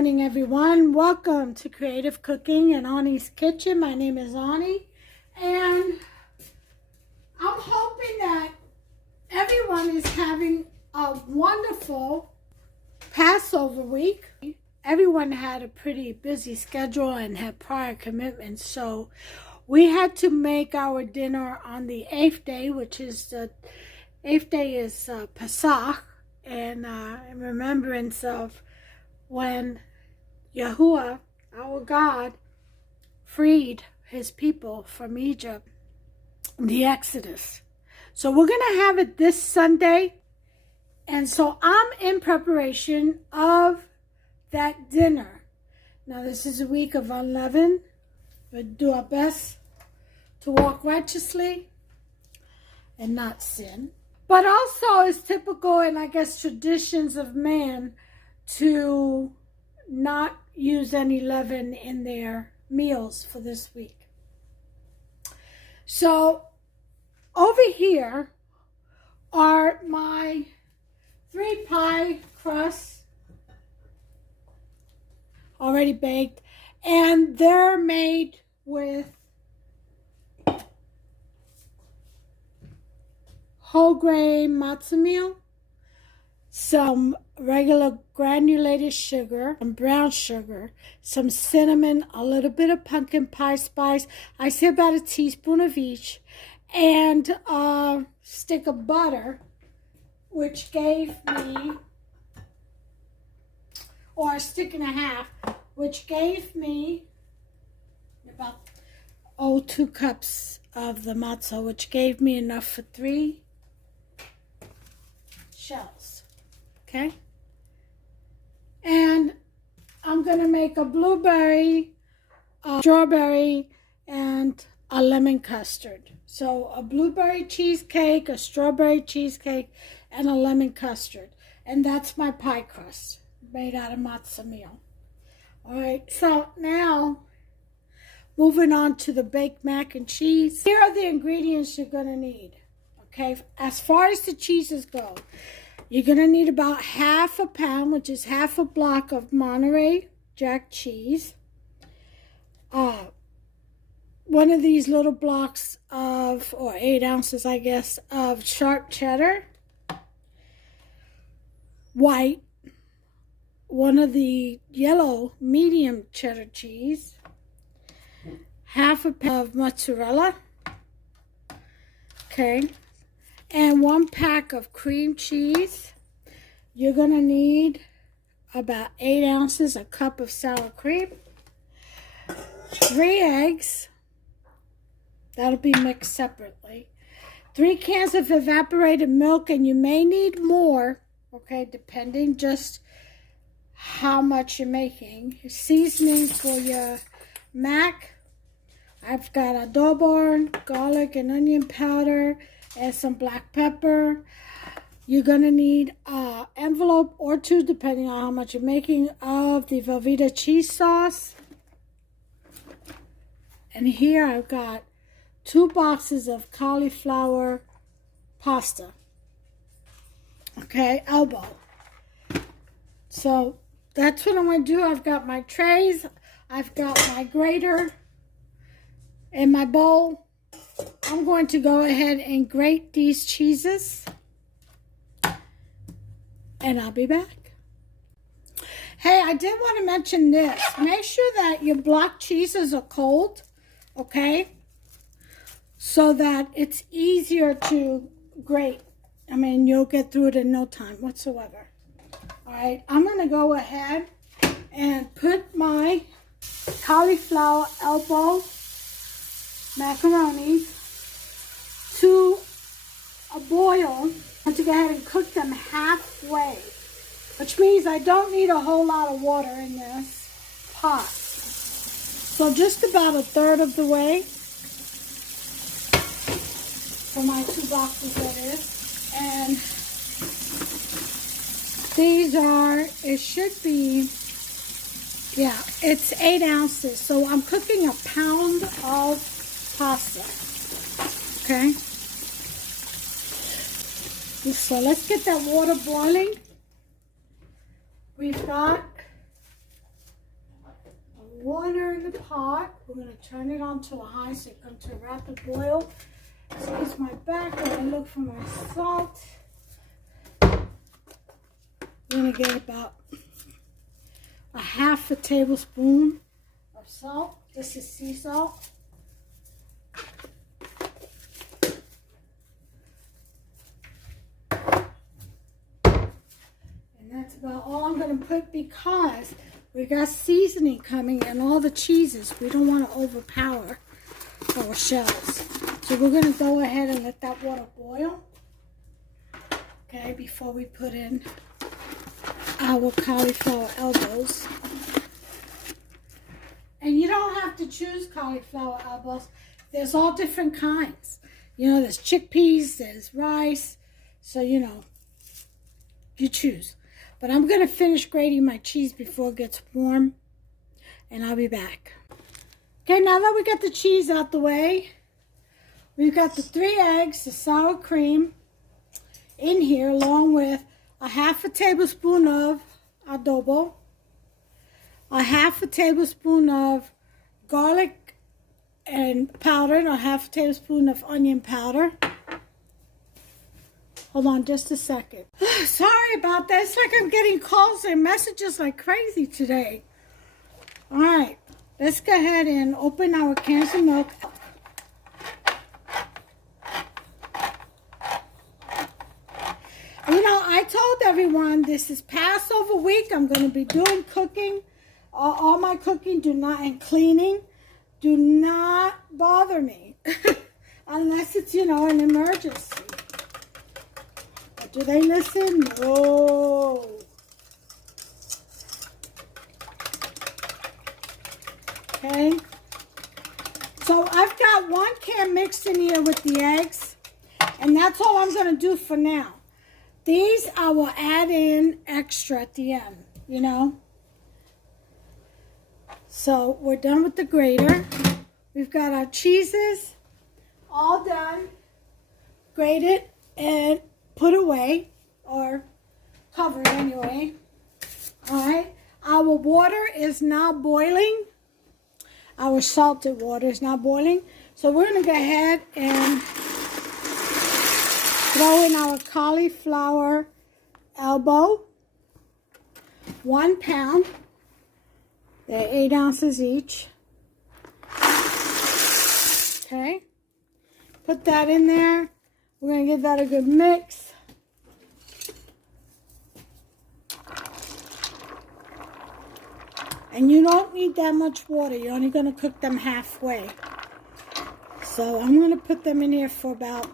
morning, everyone. Welcome to Creative Cooking in Ani's Kitchen. My name is Ani, and I'm hoping that everyone is having a wonderful Passover week. Everyone had a pretty busy schedule and had prior commitments, so we had to make our dinner on the 8th day, which is the 8th day is Pesach, and in remembrance of when Yahuwah, our God, freed his people from Egypt, the Exodus. So we're going to have it this Sunday. And so I'm in preparation of that dinner. Now this is a week of unleavened. We'll do our best to walk righteously and not sin. But also it's typical and I guess traditions of man to not use any leaven in their meals for this week. So over here are my 3 pie crusts already baked, and they're made with whole grain matzah meal, some regular granulated sugar, some brown sugar, some cinnamon, a little bit of pumpkin pie spice. I say about a teaspoon of each, and a stick of butter, which gave me, or a stick and a half, which gave me about 2 cups of the matzah, which gave me enough for 3 shells. Okay? And I'm going to make a blueberry, a strawberry, and a lemon custard. So a blueberry cheesecake, a strawberry cheesecake, and a lemon custard. And that's my pie crust made out of matzah meal. All right, so now moving on to the baked mac and cheese. Here are the ingredients you're going to need. Okay, as far as the cheeses go, you're going to need about half a pound, which is half a block of Monterey Jack cheese. One of these little blocks of, or 8 ounces, I guess, of sharp cheddar. White. One of the yellow medium cheddar cheese. Half a pound of mozzarella. Okay. And 1 pack of cream cheese. You're going to need about 8 ounces, a cup of sour cream. 3 eggs. That'll be mixed separately. 3 cans of evaporated milk, and you may need more, okay, depending just how much you're making. Seasoning for your mac. I've got adobo, garlic and onion powder, and some black pepper. You're going to need an envelope or 2, depending on how much you're making, of the Velveeta cheese sauce. And here I've got 2 boxes of cauliflower pasta. Okay, elbow. So that's what I'm going to do. I've got my trays. I've got my grater in my bowl. I'm going to go ahead and grate these cheeses, and I'll be back. Hey, I did want to mention this. Make sure that your block cheeses are cold, okay, so that it's easier to grate. I mean, you'll get through it in no time whatsoever. All right, I'm going to go ahead and put my cauliflower elbow macaroni to a boil, and to go ahead and cook them halfway, which means I don't need a whole lot of water in this pot. So just about 1/3 of the way for my 2 boxes, that is. And these are, it should be, yeah, it's 8 ounces. So I'm cooking a pound of pasta. Okay. So let's get that water boiling. We've got water in the pot. We're going to turn it on to a high so it comes to a rapid boil. Excuse my back while I look for my salt. I'm going to get about a half a tablespoon of salt. This is sea salt. And that's about all I'm going to put because we got seasoning coming and all the cheeses. We don't want to overpower our shells. So we're going to go ahead and let that water boil. Okay, before we put in our cauliflower elbows. And you don't have to choose cauliflower elbows. There's all different kinds. You know, there's chickpeas, there's rice. So, you know, you choose. But I'm going to finish grating my cheese before it gets warm. And I'll be back. Okay, now that we got the cheese out the way, we've got the 3 eggs, the sour cream in here, along with a half a tablespoon of adobo, a half a tablespoon of garlic and powdered, a half a tablespoon of onion powder. Hold on just a second. Sorry about that. It's like I'm getting calls and messages like crazy today. All right, let's go ahead and open our cans of milk. You know, I told everyone this is Passover week. I'm going to be doing cooking. All my cooking and cleaning. Do not bother me. Unless it's, you know, an emergency. But do they listen? No. Okay. So I've got 1 can mixed in here with the eggs. And that's all I'm going to do for now. These I will add in extra at the end, you know. So we're done with the grater. We've got our cheeses all done, grated and put away, or covered anyway. All right, our water is now boiling. Our salted water is now boiling. So we're going to go ahead and throw in our cauliflower elbow, 1 pound. They're 8 ounces each. Okay, put that in there. We're going to give that a good mix. And you don't need that much water. You're only going to cook them halfway. So I'm going to put them in here for about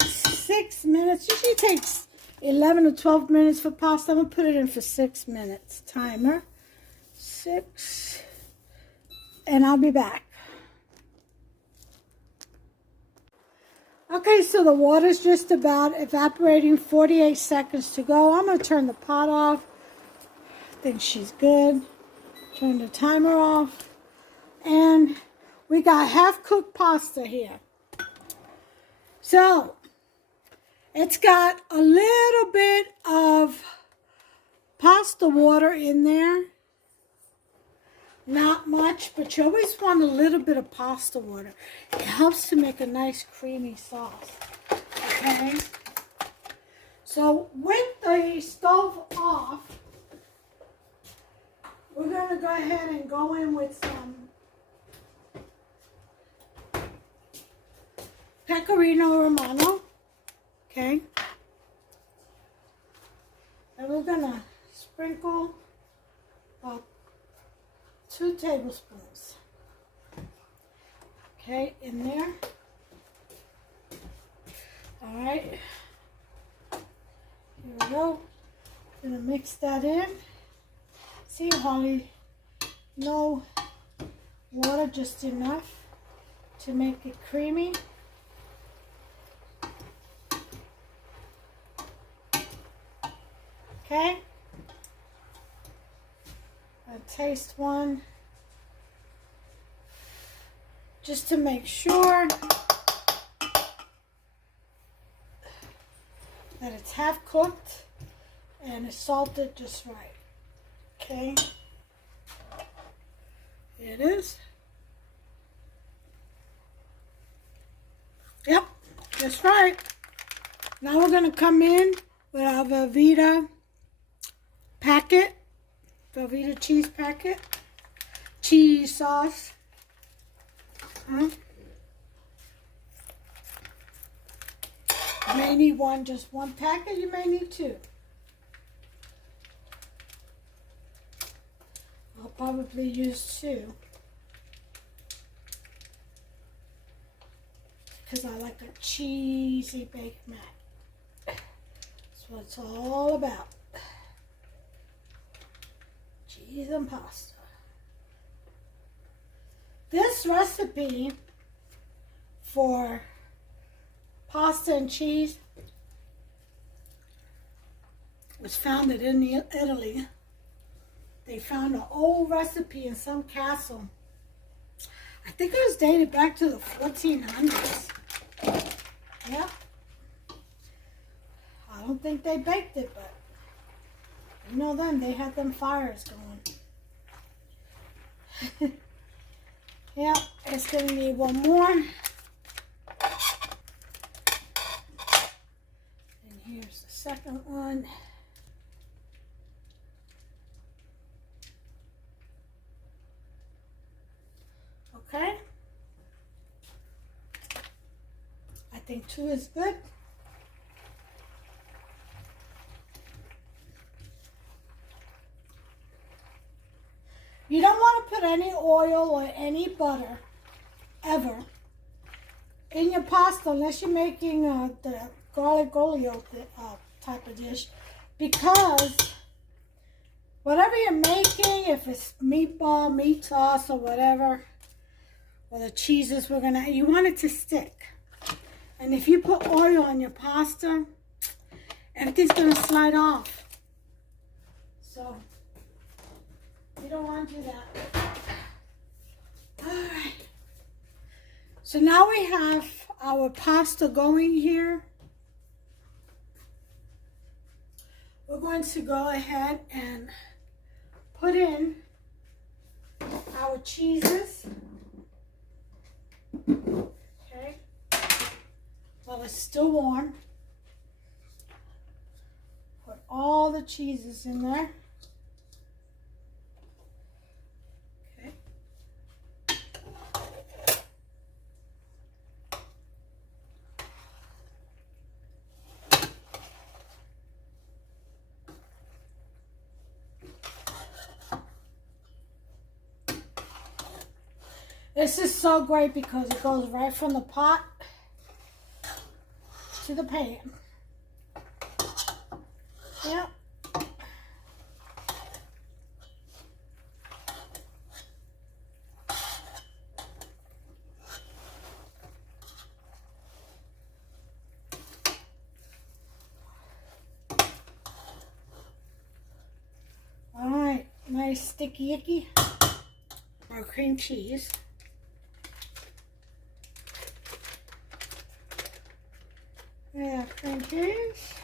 6 minutes. Usually takes 11 or 12 minutes for pasta. I'm going to put it in for 6 minutes. Timer. 6. And I'll be back. Okay, so the water's just about evaporating. 48 seconds to go. I'm going to turn the pot off. I think she's good. Turn the timer off. And we got half-cooked pasta here. So, it's got a little bit of pasta water in there. Not much, but you always want a little bit of pasta water. It helps to make a nice creamy sauce. Okay? So, with the stove off, we're going to go ahead and go in with some Pecorino Romano. Okay? And we're going to sprinkle 2 tablespoons. Okay, in there. All right. Here we go. Gonna mix that in. See, Holly, no water, just enough to make it creamy. Okay. I'll taste one just to make sure that it's half cooked and it's salted just right. Okay. Here it is. Yep, that's right. Now we're going to come in with our Velveeta packet, Velveeta cheese packet, cheese sauce. You may need just one packet, you may need two. I'll probably use two. Because I like a cheesy baked mac. That's what it's all about. Cheese and pasta. This recipe for pasta and cheese was founded in Italy. They found an old recipe in some castle. I think it was dated back to the 1400s. Yeah. I don't think they baked it, but you know them, they had them fires going. Yeah, it's going to need one more. And here's the second one. Okay. I think two is good. You don't want to put any oil or any butter ever in your pasta unless you're making the garlic olio type of dish, because whatever you're making, if it's meatball, meat sauce, or whatever, or the cheeses you want it to stick. And if you put oil on your pasta, everything's going to slide off. So you don't want to do that. Alright. So now we have our pasta going here. We're going to go ahead and put in our cheeses. Okay. While it's still warm. Put all the cheeses in there. This is so great because it goes right from the pot to the pan. Yep. All right, nice sticky icky. Our cream cheese. Yeah, cream cheese.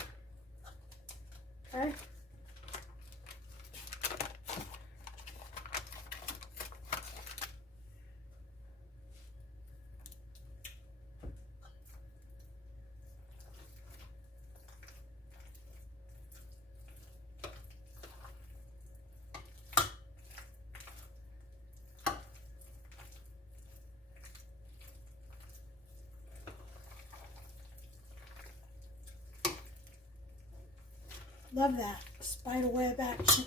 Okay. Love that spider web action.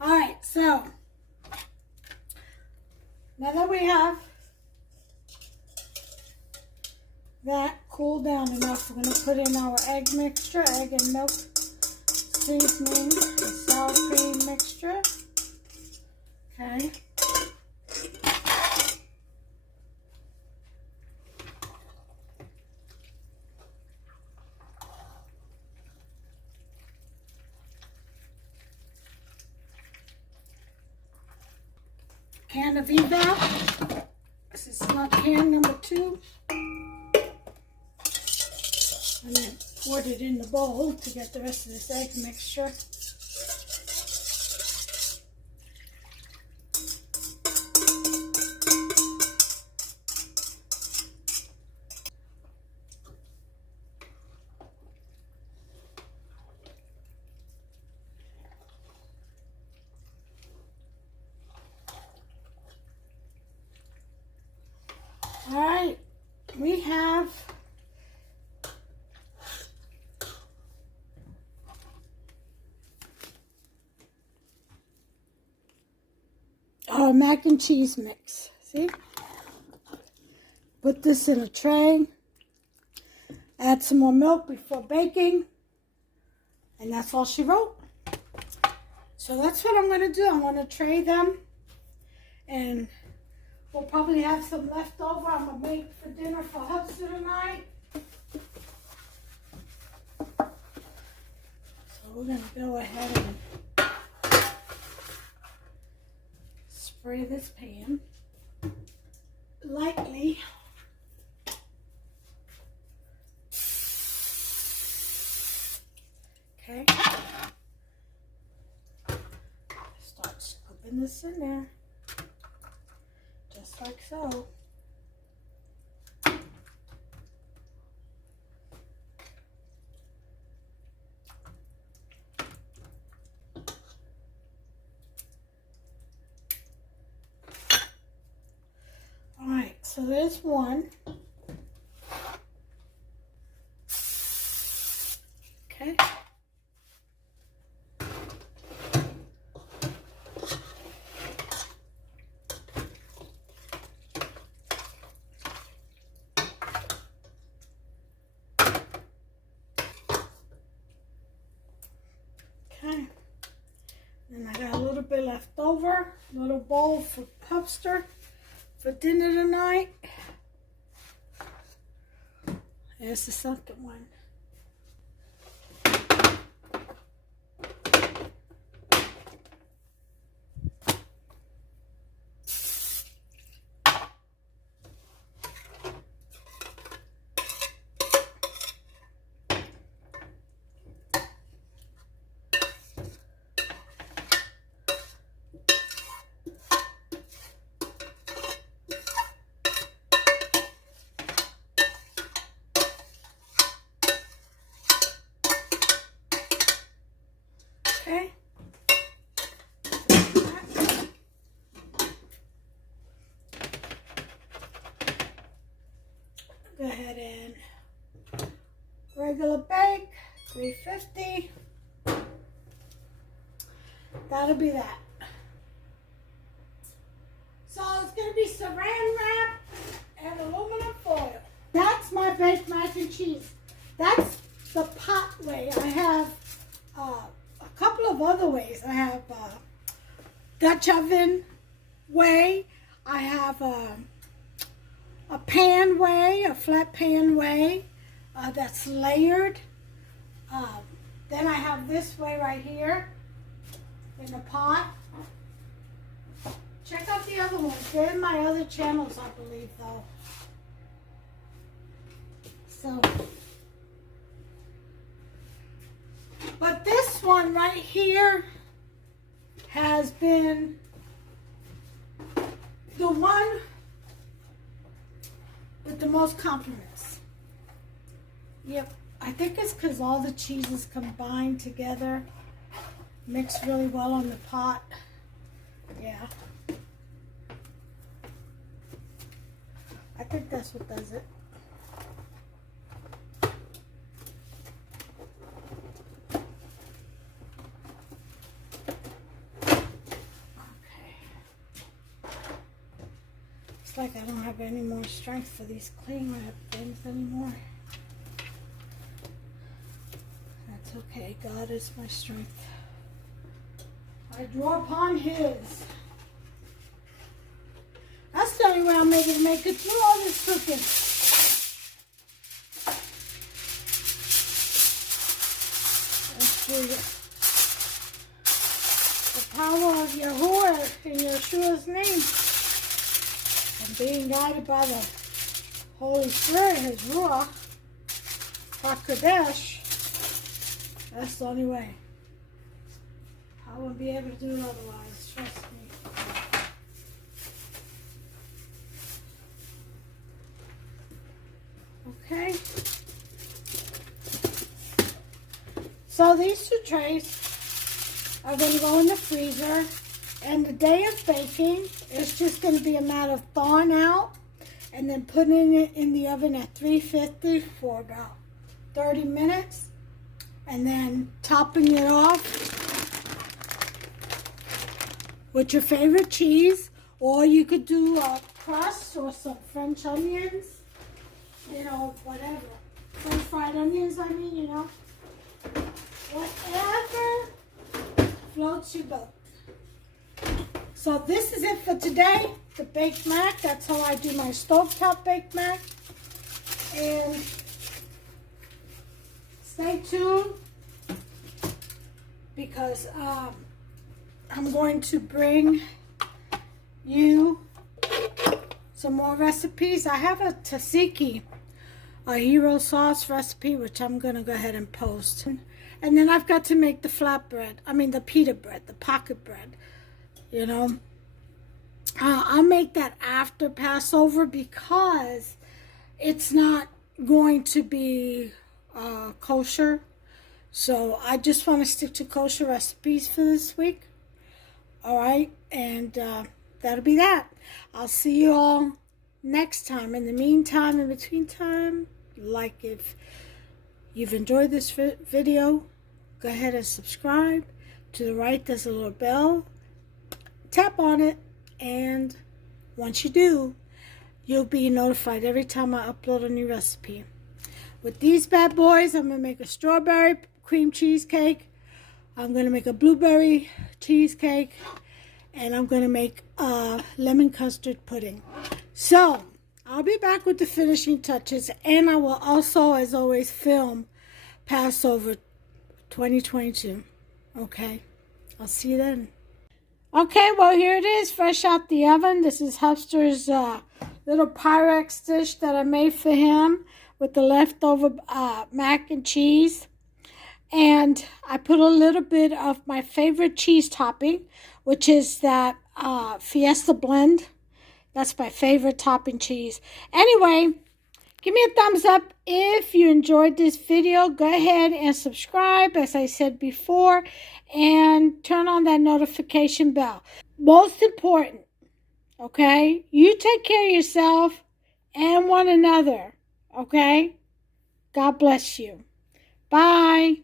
Alright, so now that we have that cooled down enough, we're going to put in our egg mixture, egg and milk seasoning, the sour cream mixture. Okay. Can of Evap. This is not can number 2. And then poured it in the bowl to get the rest of this egg mixture. All right, we have our mac and cheese mix. See? Put this in a tray. Add some more milk before baking. And that's all she wrote. So that's what I'm going to do. I'm going to tray them. And we'll probably have some left over. I'm going to make for dinner for Hudson tonight. So we're going to go ahead and spray this pan lightly. Okay. Start scooping this in there. Just like so. Alright, so there's one. Okay. Okay, and I got a little bit left over, a little bowl for Pupster for dinner tonight. There's the second one. Okay. Go ahead and regular bake, 350. That'll be that. So it's going to be saran wrap and aluminum foil. That's my baked mac and cheese. That's the pot way. I have a couple of other ways. I have Dutch oven way. I have a pan way, a flat pan way that's layered. Then I have this way right here in the pot. Check out the other ones. They're in my other channels, I believe, though. So, but this one right here has been the one with the most compliments. Yep, I think it's because all the cheeses combined together, mixed really well on the pot. Yeah. I think that's what does it. It's like I don't have any more strength for these cling wrap things anymore. That's okay. God is my strength. I draw upon His. That's the only way I'm able to make it through all this cooking. Let's do the power of Yahuwah in Yeshua's name. And being guided by the Holy Spirit, His Ruach, HaKodesh. That's the only way. I won't be able to do it otherwise. Trust me. Okay. So these two trays are going to go in the freezer. And the day of baking is just going to be a matter of thawing out and then putting it in the oven at 350 for about 30 minutes, and then topping it off with your favorite cheese, or you could do a crust or some French onions, you know, whatever. French fried onions, I mean, you know. Whatever floats your boat. So this is it for today, the baked mac. That's how I do my stovetop baked mac. And stay tuned, because I'm going to bring you some more recipes. I have a tzatziki, a hero sauce recipe, which I'm going to go ahead and post. And then I've got to make the flatbread, the pita bread, the pocket bread, you know. I'll make that after Passover because it's not going to be kosher. So I just want to stick to kosher recipes for this week. All right, and that'll be that. I'll see you all next time. In the meantime, in between time, like if you've enjoyed this video, go ahead and subscribe. To the right, there's a little bell. Tap on it, and once you do, you'll be notified every time I upload a new recipe. With these bad boys, I'm going to make a strawberry cream cheesecake. I'm going to make a blueberry cheesecake. And I'm going to make a lemon custard pudding. So, I'll be back with the finishing touches. And I will also, as always, film Passover 2022. Okay? I'll see you then. Okay, well, here it is, fresh out the oven. This is Hufster's little Pyrex dish that I made for him with the leftover mac and cheese. And I put a little bit of my favorite cheese topping, which is that Fiesta blend. That's my favorite topping cheese. Anyway, give me a thumbs up if you enjoyed this video. Go ahead and subscribe, as I said before, and turn on that notification bell. Most important, okay? You take care of yourself and one another, okay? God bless you. Bye.